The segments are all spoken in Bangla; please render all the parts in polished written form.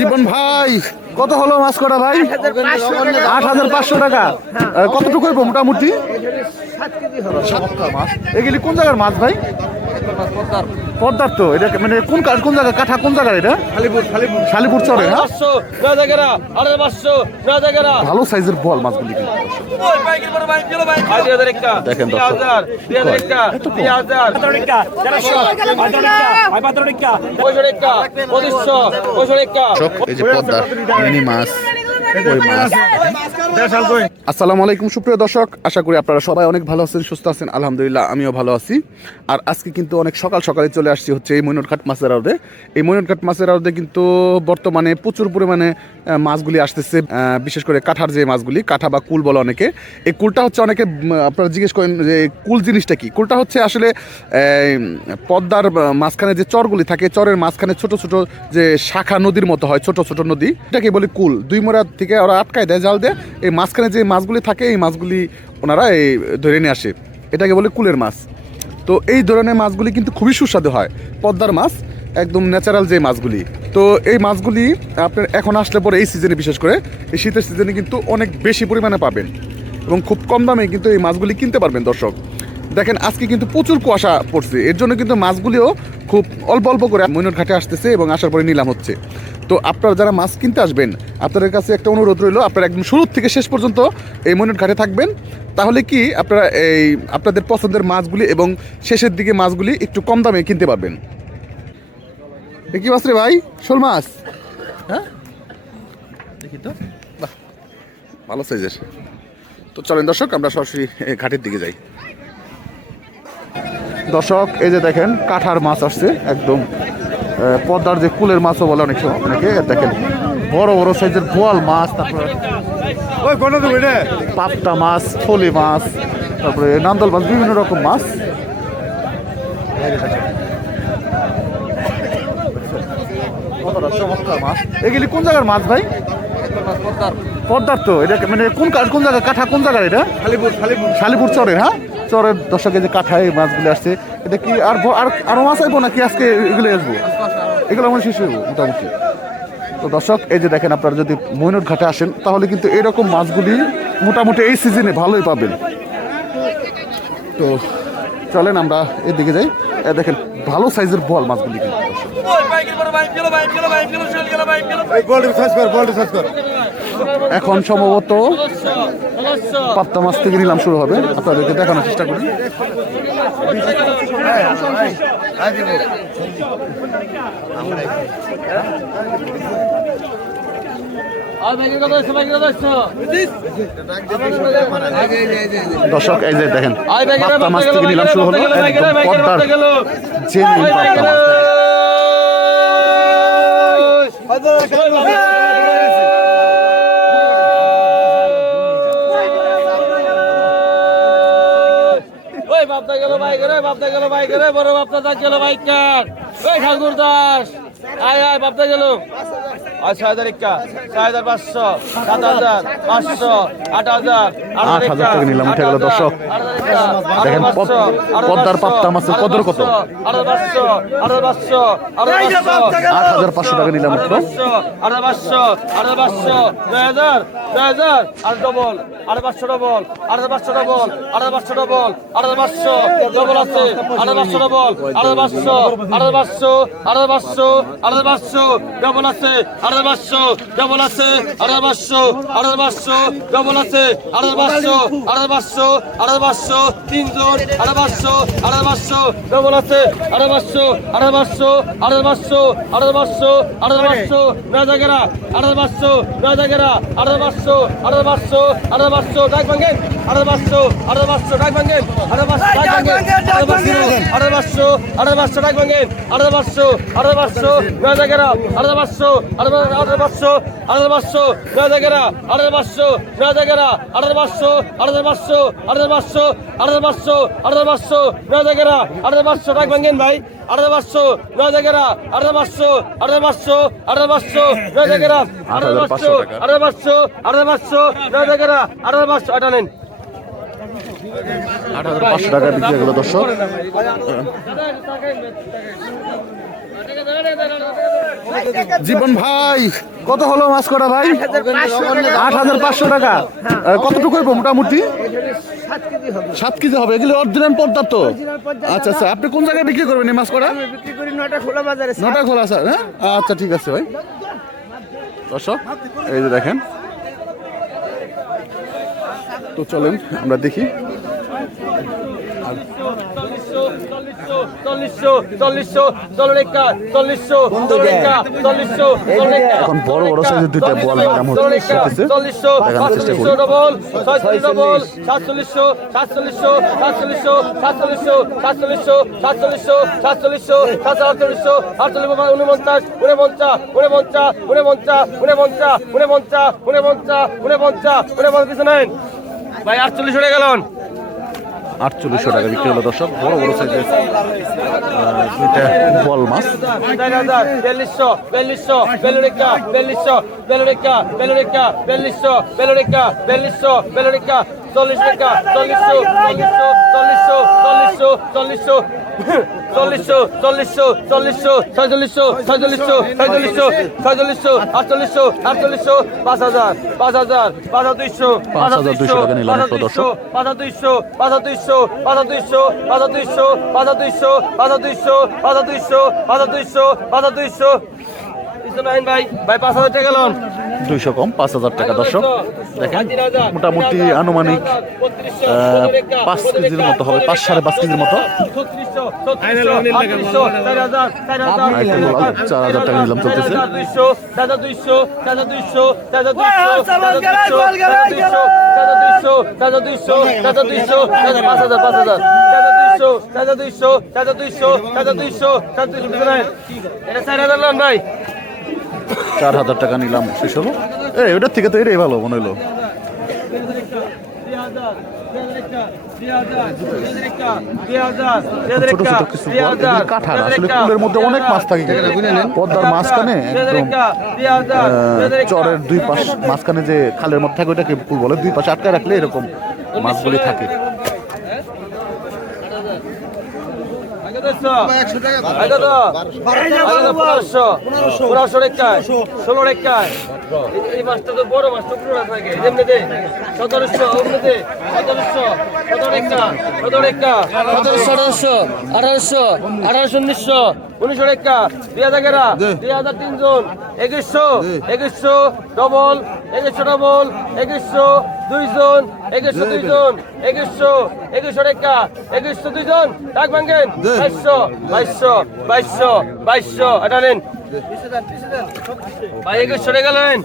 জীবন ভাই কত হলো মাছ কটা ভাই? ৮,৫০০ টাকা। কতটুকু হইব মোটামুটি? 7টা মাছ। এগুলি কোন জায়গার মাছ ভাই? পদ্মার তো। এটা মানে কোন জায়গা? কাঠা কোন জায়গার এটা? শালিপুর চরে। ভালো সাইজের বল মাছগুলি দেখেন মিনি মাছ। আসসালামু আলাইকুম সুপ্রিয় দর্শক, আশা করি আপনারা সবাই অনেক ভালো আছেন, সুস্থ আছেন। আলহামদুলিল্লাহ আমিও ভালো আছি। আর আজকে কিন্তু অনেক সকালে চলে আসছি হচ্ছে এই মইনটঘাট মাছের আড়তে। এই মইনটঘাট মাছের আড়তে কিন্তু বর্তমানে প্রচুর পরিমাণে মাছগুলি আসতেছে, বিশেষ করে কাঠার যে মাছগুলি, কাঠা বা কুল বলে অনেকে। এই কুলটা হচ্ছে অনেকে আপনারা জিজ্ঞেস করেন যে কুল জিনিসটা কি। কুলটা হচ্ছে আসলে পদ্মার মাঝখানে যে চরগুলি থাকে, চরের মাঝখানে ছোট ছোট যে শাখা নদীর মতো হয়, ছোট ছোট নদী, এটাকে বলি কুল। দুই মোড়া থেকে ওরা আটকায় দেয় জাল দিয়ে, এই মাঝখানে যে মাছগুলি থাকে এই মাছগুলি ওনারা এই ধরে নিয়ে আসে, এটাকে বলে কুলের মাছ। তো এই ধরনের মাছগুলি কিন্তু খুবই সুস্বাদু হয়, পদ্মার মাছ, একদম ন্যাচারাল যে মাছগুলি। তো এই মাছগুলি আপনার এখন আসলে পরে এই সিজনে, বিশেষ করে এই শীতের সিজনে কিন্তু অনেক বেশি পরিমাণে পাবেন এবং খুব কম দামে কিন্তু এই মাছগুলি কিনতে পারবেন। দর্শক দেখেন আজকে কিন্তু প্রচুর কুয়াশা পড়ছে, এর জন্য কিন্তু মাছগুলিও খুব অল্প অল্প করে মইনটঘাটে আসতেছে এবং আসার পরে নিলাম হচ্ছে। তো আপনারা যারা মাছ কিনতে আসবেন, আপনাদের কাছে একটা অনুরোধ রইল, আপনারা একদম শুরু থেকে শেষ পর্যন্ত এই মইনটঘাটে থাকবেন। তাহলে কি আপনারা এই আপনাদের পছন্দের মাছগুলি এবং শেষের দিকে মাছগুলি একটু কম দামে কিনতে পারবেন। কি মাছ রে ভাই? শোল মাছ? হ্যাঁ, দেখি তো, বাহ ভালো সাইজের। তো চলেন দর্শক আমরা সরাসরি ঘাটের দিকে যাই। দর্শক এই যে দেখেন কাঠার মাছ আসছে, একদম পদ্মার যে কুলের মাছও বলে অনেক সময় অনেকে। দেখেন বড় বড় সাইজের বোয়াল মাছ, তারপরে পাবদা মাছ, ফলি মাছ, তারপরে নান্দল মাছ, বিভিন্ন রকম মাছ। এগুলি কোন জায়গার মাছ ভাই? পদ্মার তো। এটা মানে কোন জায়গা? কাঠা কোন জায়গার এটা? শালিপুর চরে। হ্যাঁ, চরের দর্শক এই যে কাঠায় এই মাছগুলি আসছে। এটা কি আরো মাছ আসবো নাকি আজকে এগুলো আসবো? এগুলো আমার শেষ হইব মোটামুটি। তো দর্শক এই যে দেখেন, আপনারা যদি মইনটঘাটে আসেন তাহলে কিন্তু এরকম মাছগুলি মোটামুটি এই সিজনে ভালোই পাবেন। তো চলেন আমরা এদিকে যাই। দেখেন ভালো সাইজের বল মাছগুলি কিন্তু এখন সম্ভবত পাবদা মাছ থেকে নিলাম শুরু হবে, আপনাদেরকে দেখানোর চেষ্টা করি। দর্শক এই যে দেখেন পাবদা মাছ থেকে নিলাম শুরু হলো, পদ্মার জেনুইন পাবদা মাছ। বাপদা গেল ভাই করে বড় বাপদা গেল বাইকার। ওই ঠাকুর দাস আয় আয় বাপদা গেল। 6,500, 6,500, 7,000, 500, 8,000, 8,000 টাকা নিলাম, উঠে গেল দর্শক। দেখেন পদ্মার পাবদা মাছের কদর কত। 8,500 টাকা নিলাম। 8,500, 2,000, আর double 8,500 double, 8,500 double, 8,500 double, 8,500 double আছে, 8,500 ডবল, 8,500, 8,500, 8,500, 8,500 ডবল আছে, 8,500 ডবল আছে, 8,500, 8,500 ডবল আছে, 8,500, 8,500, 8,500 তিনজন, 8,500, 8,500 ডবল আছে, 8,500, 8,500, 8,500, 8,500, 8,500 রাজাগেরা, 8,500 রাজাগেরা, 8,500, 8,500, 8,500 ডাক ভাঙেন, 8,500, 8,500 ডাক ভাঙেন, 8,500 ডাক ভাঙেন, 8,500, 8,500 ডাক ভাঙেন, 8,500, 8,500 রাজাগেরা, 8,500, 8,500, 8,500 রাজাগেরা, 8,500 রাজাগেরা, 8,500, 8,500, 8,500, 8,500, 8,500 রাজাগেরা, 8,500 ডাক ভাঙেন ভাই, 8,500 রাজাগেরা, 8,500, 8,500, 8,500 রাজাগেরা, 8,500, 8,500, 8,500 রাজাগেরা, 8,500 এটা নেন। 8,500 টাকা বিক্রি হলো দর্শক। জীবন ভাই কত হলো মাছ কটা ভাই? 8,500 টাকা। কতটুকু হইব মোটামুটি? 7 কেজি হবে। এগুলো অরিজিনাল পদ্মার তো? আচ্ছা আচ্ছা, আপনি কোন জায়গায় বিক্রি করবেন এই মাছ কটা? বিক্রি করি নটা খোলা বাজারে। নটা খোলা স্যার। হ্যাঁ আচ্ছা ঠিক আছে ভাই। দর্শক এই যে দেখেন, তো চলেন আমরা দেখি। এখন বড় বড় সাইজের দুইটা বল ম্যাডাম হচ্ছে দেখানোর চেষ্টা করি। ভাই 48 উঠে গেলেন। 4800 টাকা বিক্রি হলো দর্শক, বড় বড় সাইজের দুইটা বল মাছ। 5,200 টাকা নিলাম দর্শক। 200 কম 5,000 টাকা দর্শক। দেখেন মোটামুটি আনুমানিক 5 কেজির মতো হবে, 5-5.5 কেজির মতো। 4,000 টাকা নিলাম চলতেছে। ভাই 4,000 টাকা নিলাম শেষ হলো। ওটার থেকে তো এটাই ভালো মনে হলো। ছোট ছোট কিছু কাঁঠাল, আসলে কুলের মধ্যে অনেক মাছ থাকে। পদ্মার মাঝখানে একদম চরের দুই পাশ মাঝখানে যে খালের মধ্যে থাকে ওইটাকে কুল বলে, দুই পাশে আটকে রাখলে এরকম মাছগুলি থাকে। এই মাছটা তো বড় মাছ, টুকরো থাকে 1700, 1800, 1900, 2000 3 2100 ডবল 2100 2 জন 2100 টাকা 2100 2 জন টাক ভাঙেন 2200 এটা নেন ভাই 2100 টাকা নেন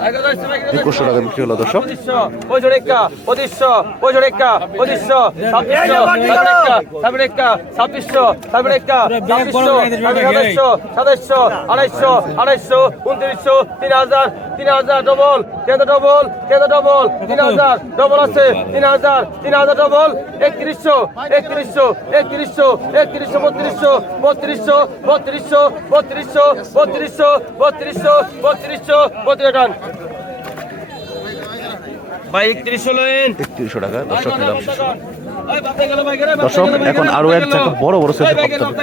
2100 টাকা বিক্রি হলো দর্শক। 2500 ডবল 3000 ডবল আছে 3000 ডবল 3100 টান ভাই 3100 লেন 3100 টাকা দর্শক নিলাম শেষ হলো। দর্শক এখন আরো এক জায়গা বড় বড় সাইজের পদ্মা দেখতে হবে।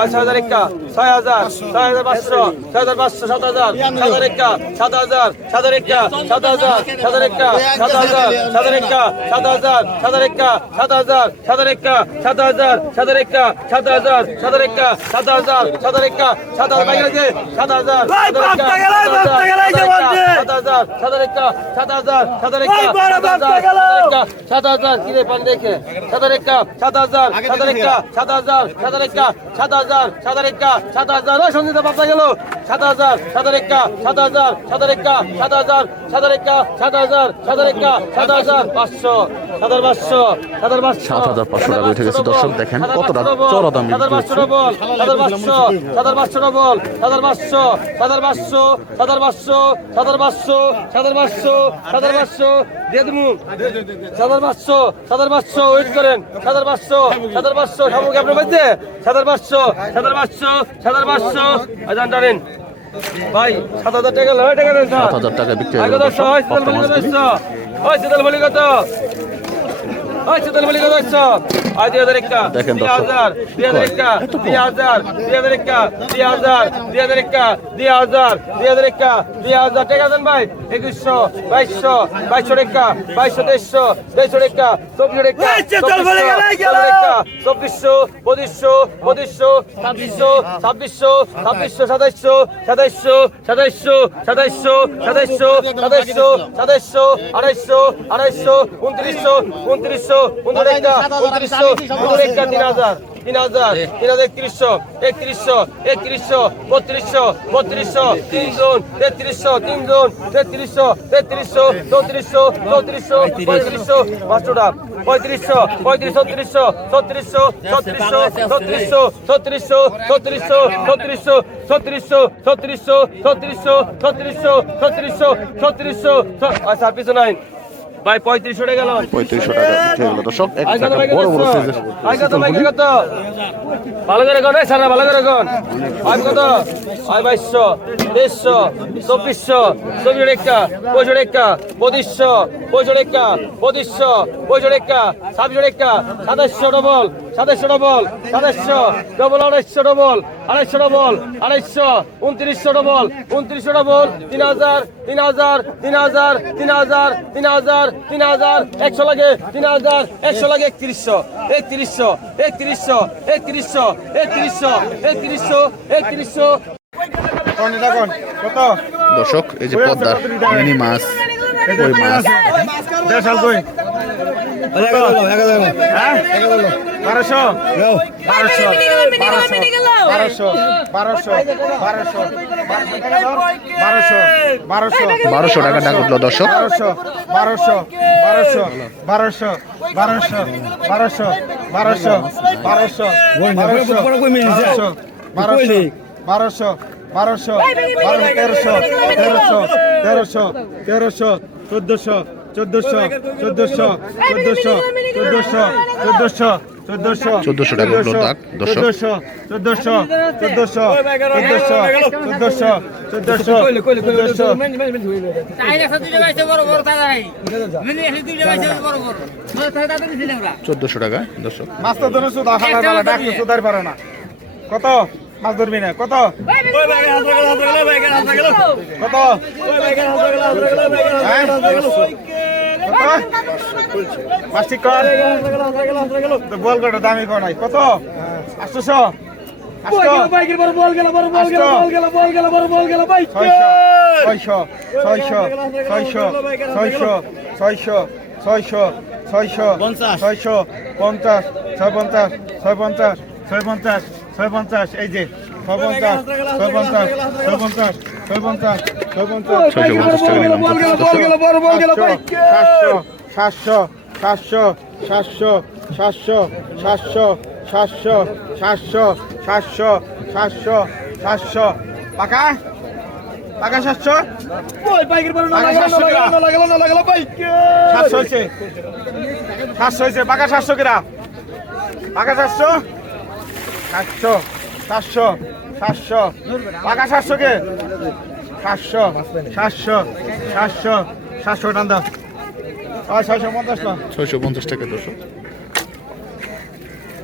6000 টাকা 6000 6500 6500 7000 7000 টাকা 7000 টাকা 7000 টাকা 7000 টাকা 7000 টাকা 7000 টাকা 7000 টাকা 7000 টাকা 7000 কিরে পান দেখে 7000 টাকা 7000 টাকা 7000 টাকা 7000 টাকা 7000 ওই সঞ্জিত বাপা গেল 7000 টাকা 7000 টাকা 7000 টাকা 7000 টাকা 7500 7,500 টাকা উঠে গেছে দর্শক। দেখেন কতটা চড়া দাম বিক্রি হচ্ছে। 7,500 ডবল 7,500 দিয়ে দেবো 7,500 ওয়েট করেন 7,500 সামগ্রী আপনার মধ্যে 7,500 আজান টানেন ভাই 7,000 টাকা লয় টাকা দেন 7,000 টাকা বিক্রি হলো দর্শক। পদ্মা মাছগুলি। ওই শীতল বলি কত আয় 2000 একা দেখেন 2000 2000 একা 2000 2000 একা 2000 2000 একা 2000 2000 একা 2000 টাকা দেন ভাই 2100 2200 2200 টাকা 2200 2300 টাকা 2400 টাকা 2400 2500 2500 2500 2600 2600 2700 2700 2700 2700 2700 2700 2700 2800 2800 2900 2900 2900 2900 3000 3000 3100 3100 3100 3200 3200 3 জন 3300 3 জন 3300 3300 3400 3400 3500 500 3500 3500 3600 3600 3600 3600 3600 3600 3600 3600 3600 3600 3600 আচ্ছা পিছু নাই ভাই 3500 টাকা গেল 3500 টাকা বিক্রি হলো দর্শক। এক টাকা বড় বড় সাইজের কত ভালো করে কোন সারা ভালো করে কোন আই কত আই 2200 2300 2400 24 টাকা 2500 টাকা 2500 2500 টাকা 2600 টাকা 2700 double 2700 double 2700 double 2800 double 2800 double 2800 2900 double 2900 double 3000 3000 3000 3000 3000 3000 100 লাগে 3000 100 লাগে 3100 3100 3100 3100 3100 3100 কত দর্শক এই যে পদ্মার মিনি মাছ কই মাছ দেড়শাল কই 1200 টাকা ডাক উঠলো দর্শক। 1400 টাকা উঠলো ডাক দর্শক। 1400 টাকা দর্শক। মাছ তো ধরে সুদা খালা বেলা ডাক তো সুদার পারে না কত মাছ ধরবি না কত কত মাছ ঠিক কর বল কত দামি কর নাই কত 800 650 এই যে 700 পাকা পাকা 700 700 পাকা 700 কিরা পাকা 700 পাকা 700 কে 700 টান দাও 650 না 650 টাকা দর্শক।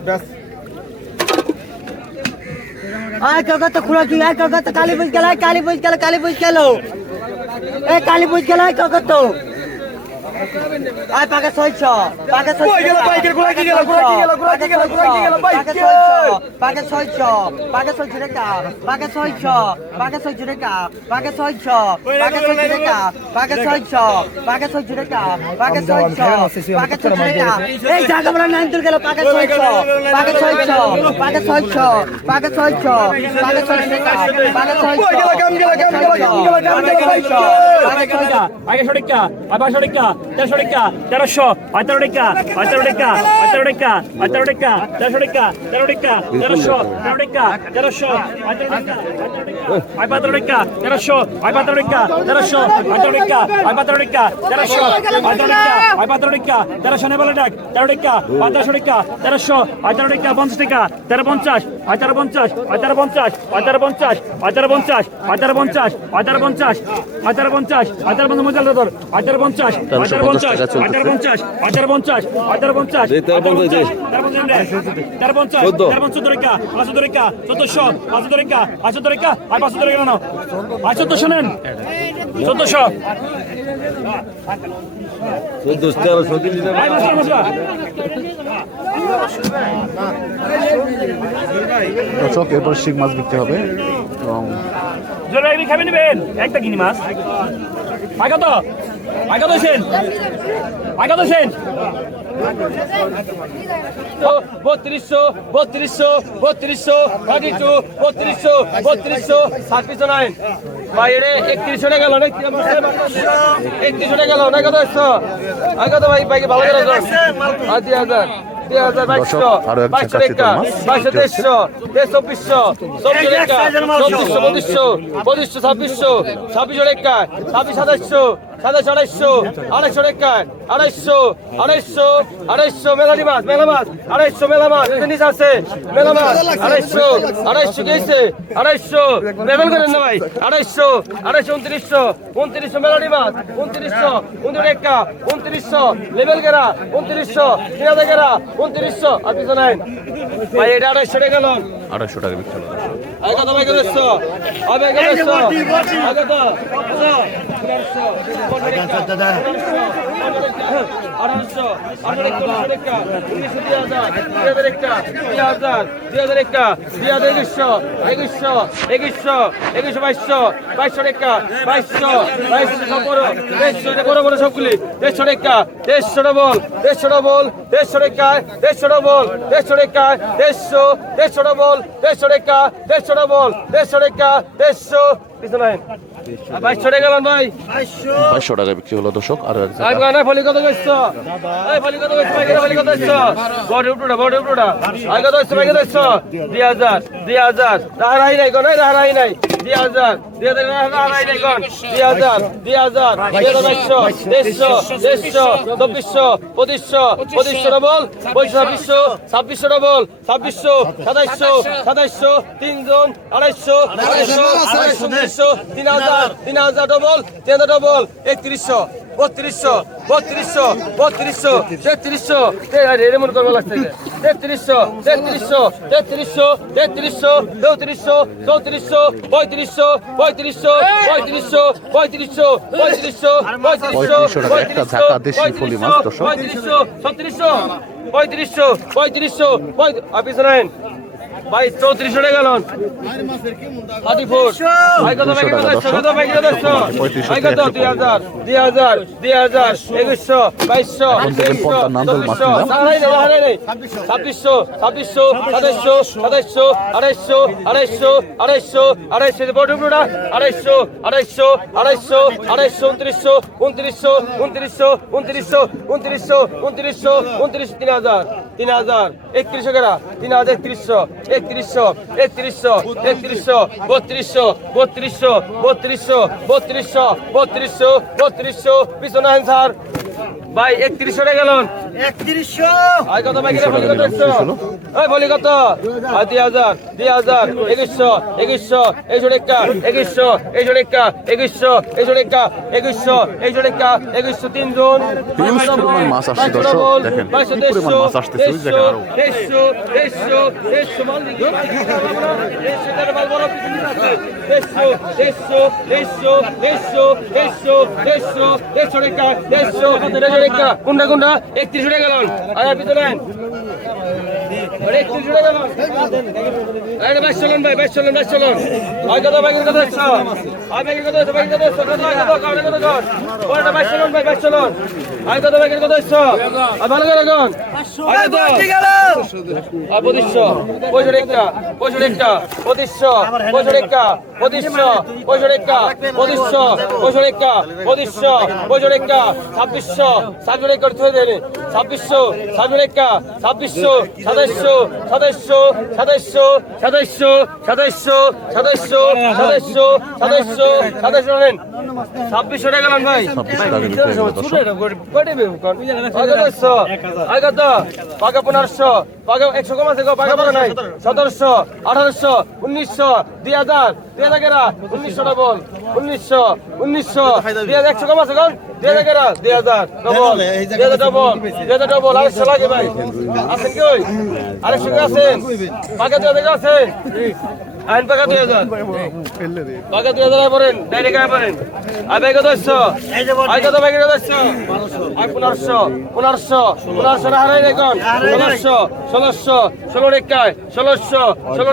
ব্যাস আয় কত খুলা তুই আয় কত কালী বুঝ গেল কালী বুঝ গেল এ কালী বুঝ গেল কত আয় পাকা 600 পাকা 600 কই গেল বাইকের গোলা কি গেল বাইক পাকা 600 টাকা পাকা 600 টাকা পাকা 600 টাকা পাকা 600 টাকা পাকা 600 টাকা পাকা 600 টাকা এই জায়গা বড় নাম তুল গেল পাকা 600 টাকা পাকা 600 আগে সঠিকা আবার সঠিকা 1300 টাকা 1300 18 টাকা 18 টাকা 18 টাকা 18 টাকা 1300 টাকা 13 টাকা 1300 13 টাকা 1300 18 টাকা 18 টাকা 1300 18 টাকা 1300 18 টাকা 18 টাকা 1300 18 টাকা 18 টাকা 1300 ne bale dak 13 টাকা 1500 টাকা 1300 18 টাকা 50 টাকা 1350 1850 1850 1850 1850 1850 1850 1850 1850 মজাল দর 1850 1350 টাকা চলতেছে। 1350 দর্শক এরপর শিং মাছ বিক্রি হবে এবং খাবে নেবেন একটা কিনি মাছ আগত সেন 3239 বাইরে 31 টাকা গেল না 31 টাকা গেল না কত আসছো আগত ভাই ভালো করে 2000 আরো এক টাকা শীতল মাছ। 250 মেলাডি মাছ মেলা মাছ 250 মেলা মাছ নিচে আছে মেলা মাছ 250 গেছে 250 লেভেল করেন না ভাই 250 2900 মেলাডি মাছ 2900 লেভেল গেরা 2900 তিনাদা গেরা 2900 আর কিছু নাই ভাই এটা 250 টাকা গেল 250 টাকা বিক্রি হলো দর্শক। আগত ভাই কত আসছো আবে কত আসছো আগত 2200 টাকা গেলাম ভাই 2200 টাকা বিক্রি হলো দর্শক। আরো এক আই গানা ফলি কত কইছো এই ফলি কত কইছো ভাই ফলি কত কইছো বডি উপড়া আই কত কইছো ভাই কত কইছো 2000 রাহাই নাই কোন রাহাই নাই 2000 রাহাই নাই কোন 2000 2500 ডবল 2600 ডবল 2700 তিনজন 250 3000 ডবল 3000 ডবল 3100 3200 রেমন করবো লাগছে 3300 3400 3500 একটা ঝাঁকা দেশি ফলি মাছ দর্শক। 3500 অফিস নাইন ভাই 3400 টাকা গেল আদি ফোর ভাই কত ভাই কত 2000 2100 2200 নান্দল মাছ নিলাম। 2600 250 বড় বড় 3000 3100 টাকা 3100 পিছনে স্যার ভাই 3100 টাকা গেল 3100 আই কত ভাই গেলে বলি কত ওই বলি কত 2000 2100 তিনজন হিউজ পরিমাণ মাছ আসছে দর্শক। দেখেন কি পরিমাণ মাছ আসতেছে ওই জায়গায় আরো। কোনটা 31 টাকা গেল আর ভিতরে 31 টাকা গেল আরে ভাই চলুন ভাই চলুন আই কত ভাই কত আছো আই ভাই কত আছো ভাই কত আছো কত ওটা ভাই চলুন আই কত ভাই কত আছো আর ভালো করে কোন আই কত আর 2600 টাকা ভাই 2600 টাকা বিক্রি হলো দর্শক। আই কত বাঘা 1500 বাঘা 100 কম আছে গো বাঘা বড় নাই 1700 1800 1900 2000 2000 গেরা 1900 ডবল 1900 100 কম আছে গো 2000 গেরা 2000 ডবল 2000 ডবল 2000 ডবল আরেকশো লাগে ভাই আছেন কি ওই আরেকশো কে আছেন বাঘা 2000 আছে আইন পাকা 2000 পাকা 2000 পড়েন ডাইরেক্ট আয় পড়েন আর বেগে 200 আই কত বেগে 200 আর 1500 না হারাই দেখুন 1600 16 রেখা 1600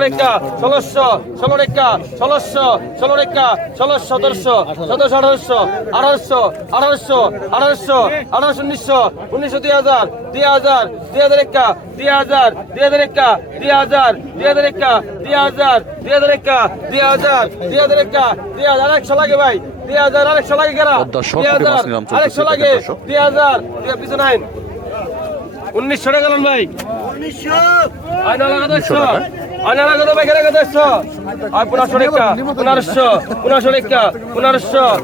রেখা 1600 রেখা 1600 রেখা 16 1700 1800 1900 2000 রেখা 2000 রেখা 2000 রেখা 2000 আরেকশো লাগে ভাই 2000 আরেকশো লাগে কেরা দর্শক, প্রতি মাস নিলাম চলতেছে, আরেকশো লাগে দর্শক। 2000 পিছু নাই 1900 টাকা গেলেন ভাই 1900 আয়না লাগা 200 আয়না লাগা তো ভাই কেরা 200 আর 1500 টাকা 1500 টাকা 1500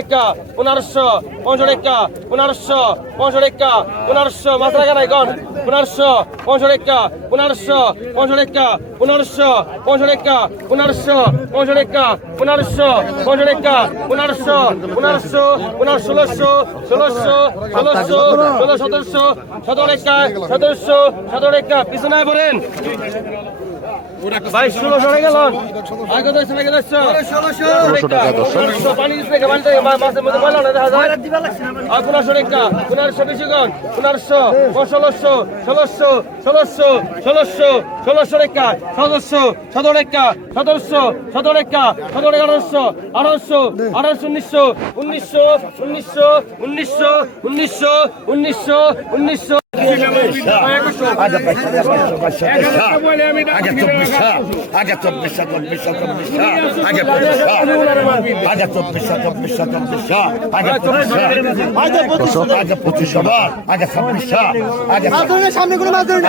টাকা 1500 টাকা 1500 টাকা 1500 মাছ লাগা নাই কোন 1500 টাকা 1500 টাকা 1500 টাকা 1500 টাকা 1500 টাকা 1500 1700 টাকা পিছনে পড়েন ভাই 1600 টাকা গেল আগে 200 টাকা 1600 টাকা দর্শক। পানি দিতে পানি থেকে মাছের মধ্যে বলা না দেখা যায় আর 1500 টাকা 1500 বেশি কোন 1500 1600 টাকা 1700 টাকা 1700 টাকা 1800 1900 সামনে কোনো মাছ ধরে না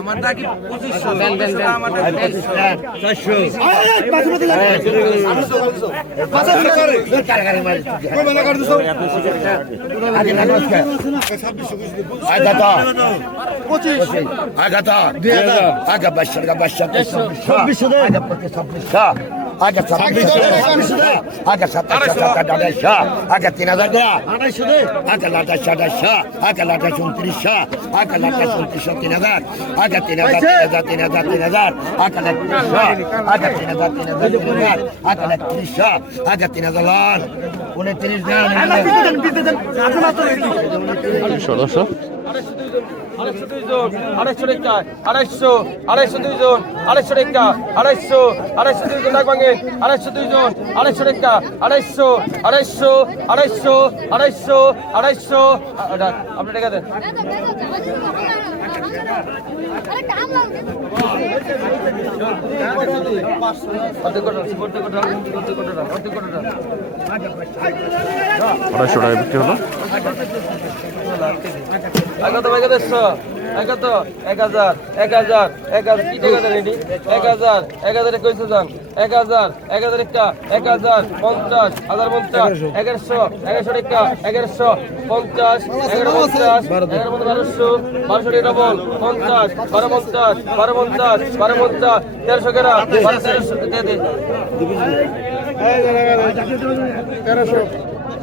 আমার নাকি 2500 দর্শক, 200 টাকা 202 জন 200 টাকা 202 জন লাগ ভাঙে 202 জন 200 টাকা 250 আপনি টাকা দেন আড়াইশো টাকা বিক্রি হলো। কত ভাই কত 1000 কি টাকা দেন এটি 1000 কইছো জান 1000 একটা 1000 50 1050 1100 টাকা 1150 1200 ডবল 50 1250 1300 কেরা 1300 দে দে 1500